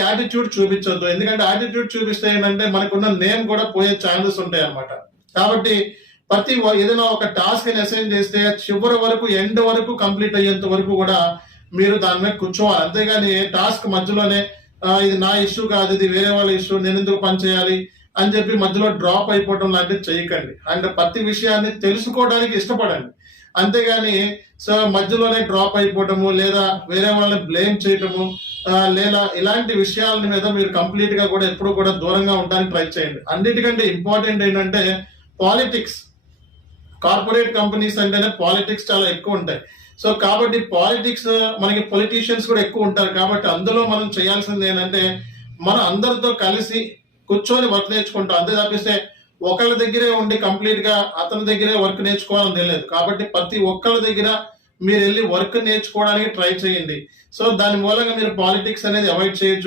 Attitude చూపించొద్దు. ఎందుకంటే attitude చూపిస్తే ఏంటంటే మనకున్న నేమ్ కూడా పోయే ఛాన్సెస్ ఉంటాయి అన్నమాట. కాబట్టి ఏదైనా ఒక టాస్క్ ని అసైన్ చేస్తే చివరి వరకు ఎండ్ వరకు కంప్లీట్ అయ్యేంత వరకు కూడా మీరు దాని మీద కూర్చోవాలి. అంతేగాని టాస్క్ మధ్యలోనే ఇది నా ఇష్యూ కాదు, ఇది వేరే వాళ్ళ ఇష్యూ, నేను ఎందుకు పని చేయాలి అని చెప్పి మధ్యలో డ్రాప్ అయిపోవడం లాంటివి చేయకండి. అండ్ ప్రతి విషయాన్ని తెలుసుకోవడానికి ఇష్టపడండి. అంతేగాని మధ్యలోనే డ్రాప్ అయిపోవటము లేదా వేరే వాళ్ళని బ్లేమ్ చేయటము లేదా ఇలాంటి విషయాల మీద మీరు కంప్లీట్ గా కూడా ఎప్పుడు కూడా దూరంగా ఉండడానికి ట్రై చేయండి. అన్నిటికంటే ఇంపార్టెంట్ ఏంటంటే పాలిటిక్స్. కార్పొరేట్ కంపెనీస్ అంటేనే పాలిటిక్స్ చాలా ఎక్కువ ఉంటాయి. సో కాబట్టి పాలిటిక్స్ మనకి పొలిటీషియన్స్ కూడా ఎక్కువ ఉంటారు. కాబట్టి అందులో మనం చేయాల్సింది ఏంటంటే మనం అందరితో కలిసి కూర్చొని వర్క్ నేర్చుకుంటాం. అంతే తప్పిస్తే ఒకళ్ళ దగ్గరే ఉండి కంప్లీట్ గా అతని దగ్గరే వర్క్ నేర్చుకోవాలని తెలియదు. కాబట్టి ప్రతి ఒక్కళ్ళ దగ్గర మీరు వెళ్ళి వర్క్ నేర్చుకోవడానికి ట్రై చేయండి. సో దాని మూలంగా మీరు పాలిటిక్స్ అనేది అవాయిడ్ చేయొచ్చు.